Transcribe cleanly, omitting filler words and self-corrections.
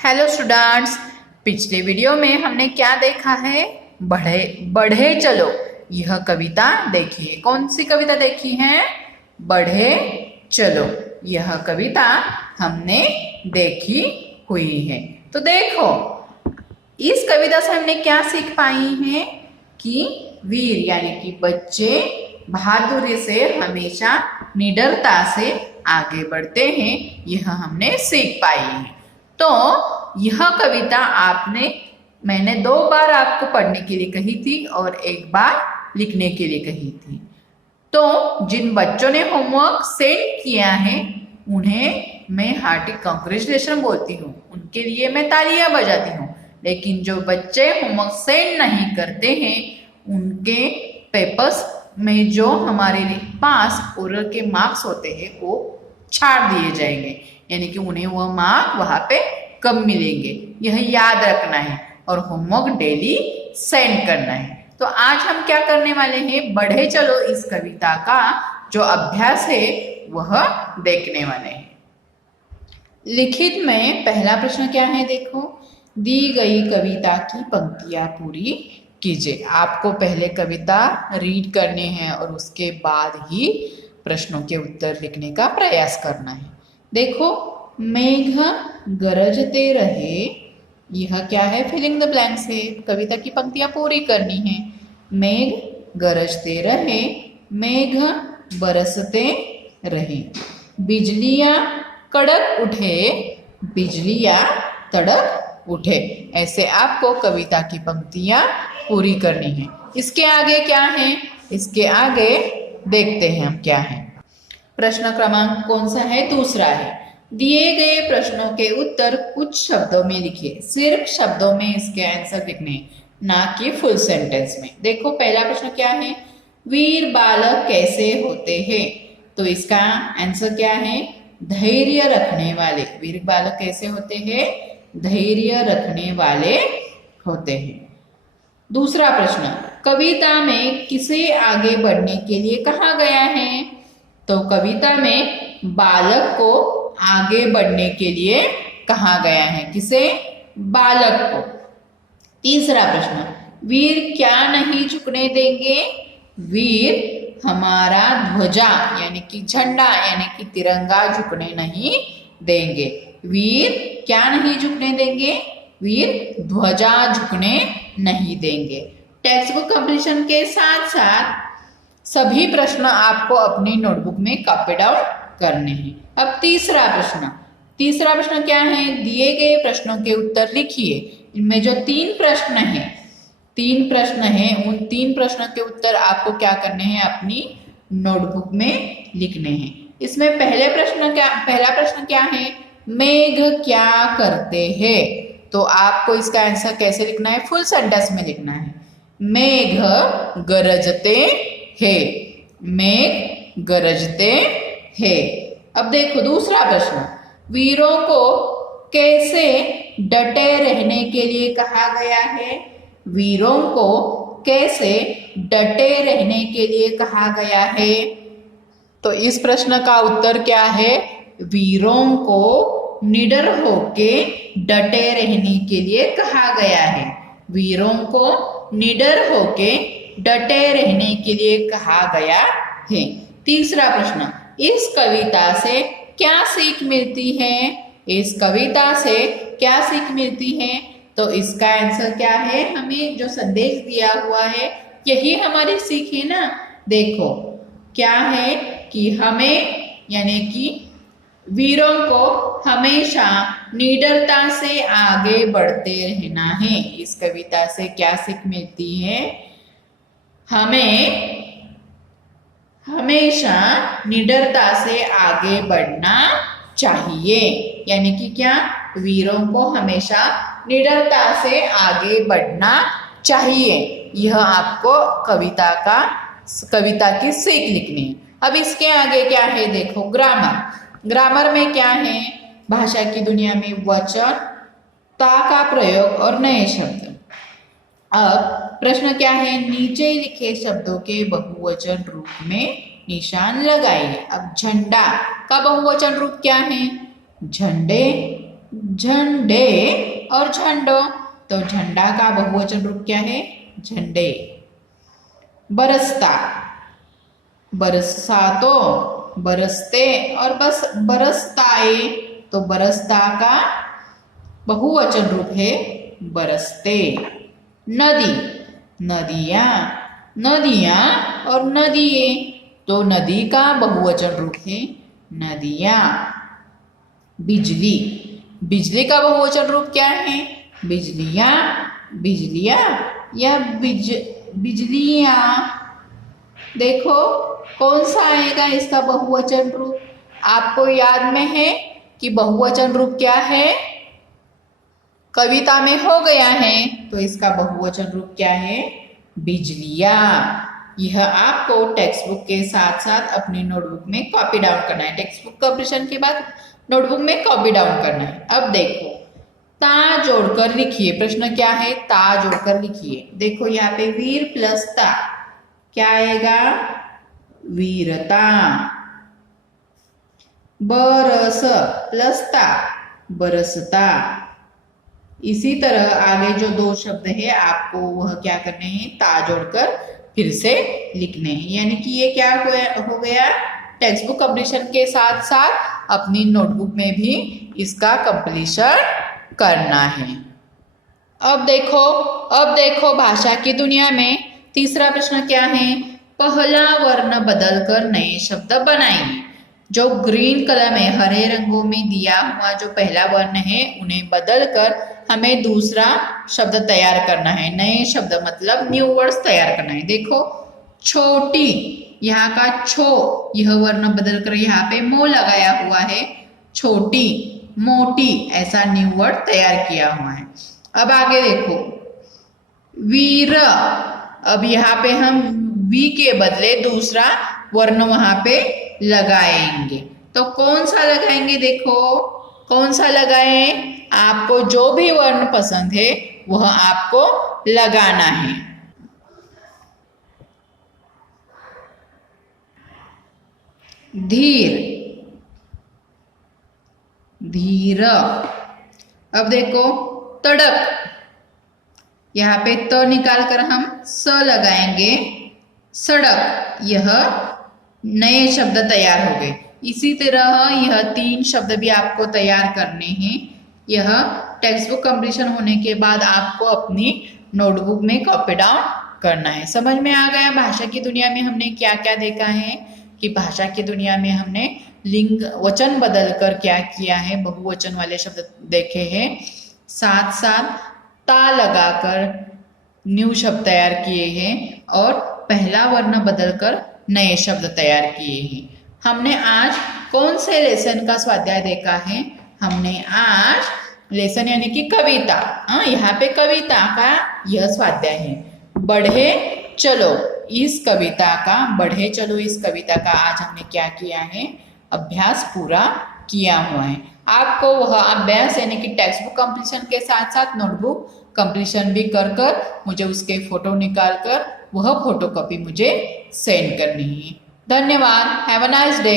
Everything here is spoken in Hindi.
हेलो स्टूडेंट्स, पिछले वीडियो में हमने क्या देखा है? बढ़े बढ़े चलो। यह कविता देखिए। कौन सी कविता देखी है? बढ़े चलो। यह कविता हमने देखी हुई है। तो देखो, इस कविता से हमने क्या सीख पाई है कि वीर यानी कि बच्चे बहादुरी से हमेशा निडरता से आगे बढ़ते हैं। यह हमने सीख पाई है। तो यह कविता मैंने 2 बार आपको पढ़ने के लिए कही थी और 1 बार लिखने के लिए कही थी। तो जिन बच्चों ने होमवर्क सेंड किया है उन्हें मैं हार्टी कांग्रेचुलेशन बोलती हूँ, उनके लिए मैं तालियां बजाती हूँ। लेकिन जो बच्चे होमवर्क सेंड नहीं करते हैं उनके पेपर्स में जो हमारे पास ओरल के मार्क्स होते हैं वो छाड़ दिए जाएंगे, यानी कि उन्हें वह मार्क वहां पे कम मिलेंगे। यह याद रखना है और होमवर्क डेली सेंड करना है। तो आज हम क्या करने वाले हैं? बढ़े चलो इस कविता का जो अभ्यास है वह देखने वाले हैं। लिखित में पहला प्रश्न क्या है? देखो, दी गई कविता की पंक्तियां पूरी कीजिए। आपको पहले कविता रीड करनी है और उसके बाद ही प्रश्नों के उत्तर लिखने का प्रयास करना है। देखो, मेघ गरजते रहे, यह क्या है? फिलिंग द ब्लैंक्स है। कविता की पंक्तियां पूरी करनी है। मेघ गरजते रहे, मेघ बरसते रहे, बिजलियां कड़क उठे, बिजलियां तड़क उठे। ऐसे आपको कविता की पंक्तियां पूरी करनी है। इसके आगे क्या है? इसके आगे देखते हैं हम क्या है। प्रश्न क्रमांक कौन सा है? दूसरा है। दिए गए प्रश्नों के उत्तर कुछ शब्दों में लिखिए। सिर्फ शब्दों में इसके आंसर लिखने हैं, ना कि फुल सेंटेंस में। देखो, पहला प्रश्न क्या है? वीर बालक कैसे होते हैं? तो इसका आंसर क्या है? धैर्य रखने वाले। वीर बालक कैसे होते हैं? धैर्य रखने वाले होते हैं। दूसरा प्रश्न, कविता में किसे आगे बढ़ने के लिए कहा गया है? तो कविता में बालक को आगे बढ़ने के लिए कहा गया है। किसे? बालक को। तीसरा प्रश्न, वीर क्या नहीं झुकने देंगे? वीर हमारा ध्वजा यानी कि झंडा यानी कि तिरंगा झुकने नहीं देंगे। वीर क्या नहीं झुकने देंगे? वीर ध्वजा झुकने नहीं देंगे। टेक्स्ट बुक कंप्लीशन के साथ साथ सभी प्रश्न आपको अपनी नोटबुक में कॉपी डाउन करने हैं। अब तीसरा प्रश्न क्या है? दिए गए प्रश्नों के उत्तर लिखिए। इनमें जो 3 प्रश्न हैं उन 3 प्रश्नों के उत्तर आपको क्या करने हैं? अपनी नोटबुक में लिखने हैं। इसमें पहला प्रश्न क्या है? मेघ क्या करते हैं? तो आपको इसका आंसर कैसे लिखना है? फुल सेंटेंस में लिखना है। मेघ गरजते हैं, मेघ गरजते हैं। अब देखो, दूसरा प्रश्न, वीरों को कैसे डटे रहने के लिए कहा गया है? वीरों को कैसे डटे रहने के लिए कहा गया है? तो इस प्रश्न का उत्तर क्या है? वीरों को निडर होके डटे रहने के लिए कहा गया है। वीरों को निडर होके डटे रहने के लिए कहा गया है। तीसरा प्रश्न, इस कविता से क्या सीख मिलती है? इस कविता से क्या सीख मिलती है? तो इसका आंसर क्या है? हमें जो संदेश दिया हुआ है यही हमारी सीख है ना। देखो, क्या है कि हमें यानी कि वीरों को हमेशा निडरता से आगे बढ़ते रहना है। इस कविता से क्या सीख मिलती है? हमें हमेशा निडरता से आगे बढ़ना चाहिए। यानी कि क्या? वीरों को हमेशा निडरता से आगे बढ़ना चाहिए। यह आपको कविता की सीख लिखनी है। अब इसके आगे क्या है? देखो, ग्रामर में क्या है? भाषा की दुनिया में वचन, ता का प्रयोग और नए शब्द। अब प्रश्न क्या है? नीचे लिखे शब्दों के बहुवचन रूप में निशान लगाइए। अब झंडा का बहुवचन रूप क्या है? झंडे, झंडे और झंडों। तो झंडा का बहुवचन रूप क्या है? झंडे। बरसता, बरसातों, बरसते और बस बरसताए। तो बरसता का बहुवचन रूप है बरसते। नदी, नदियां, नदियां और नदिये। तो नदी का बहुवचन रूप है नदियां। बिजली, बिजली का बहुवचन रूप क्या है? बिजलियां, बिजलियां या बिजलियां। देखो कौन सा आएगा इसका बहुवचन रूप? आपको याद में है कि बहुवचन रूप क्या है? कविता में हो गया है, तो इसका बहुवचन रूप क्या है? बिजलियां। यह आपको टेक्स्ट बुक के साथ साथ अपनी नोटबुक में कॉपी डाउन करना है। टेक्स्ट बुक कंप्लीशन के बाद नोटबुक में कॉपी डाउन करना है। अब देखो, ता जोड़कर लिखिए। प्रश्न क्या है? ता जोड़कर लिखिए। देखो यहाँ पे वीर प्लस ता क्या आएगा? वीरता। बरस प्लस ता बरसता। इसी तरह आगे जो दो शब्द है आपको वह क्या करने हैं? ता जोड़कर फिर से लिखने हैं। यानी कि ये क्या हो गया? टेक्स्ट बुक कंप्लीशन के साथ साथ अपनी नोटबुक में भी इसका कंप्लीशन करना है। अब देखो भाषा की दुनिया में तीसरा प्रश्न क्या है? पहला वर्ण बदलकर नए शब्द बनाइए। जो ग्रीन कलर में हरे रंगों में दिया हुआ जो पहला वर्ण है उन्हें बदलकर हमें दूसरा शब्द तैयार करना है। नए शब्द मतलब न्यू वर्ड्स तैयार करना है। देखो छोटी, यहाँ का छो, यह वर्ण बदलकर यहाँ पे मो लगाया हुआ है। छोटी, मोटी, ऐसा न्यू वर्ड तैयार किया हुआ है। अब आगे देखो वीर। अब यहाँ पे हम वी के बदले दूसरा वर्ण वहां पे लगाएंगे। तो कौन सा लगाएंगे? देखो कौन सा लगाएं? आपको जो भी वर्ण पसंद है वह आपको लगाना है। धीर, धीर। अब देखो तड़क, यहाँ पे त निकाल कर हम स लगाएंगे। सड़क, यह नए शब्द तैयार हो गए। इसी तरह यह तीन शब्द भी आपको तैयार करने हैं। यह टेक्स्ट बुक कंप्लीशन होने के बाद आपको अपनी नोटबुक में कॉपी डाउन करना है। समझ में आ गया? भाषा की दुनिया में हमने क्या क्या देखा है कि भाषा की दुनिया में हमने लिंग वचन बदलकर क्या किया है? बहुवचन वाले शब्द देखे हैं, साथ साथ ता लगाकर न्यू शब्द तैयार किए हैं और पहला वर्ण बदलकर नए शब्द तैयार किए हैं। हमने आज कौन से लेसन का स्वाध्याय देखा है? हमने आज लेसन यानी कि कविता, यहाँ पे कविता का यह स्वाध्याय है। बढ़े चलो, इस कविता का बढ़े चलो इस कविता का आज हमने क्या किया है? अभ्यास पूरा किया हुआ है। आपको वह अभ्यास यानी कि टेक्स्ट बुक कंप्लीशन के साथ साथ नोटबुक कंप्लीशन भी कर कर मुझे उसके फोटो निकाल कर वह फोटोकॉपी मुझे सेंड करनी है। धन्यवाद। Have a nice day.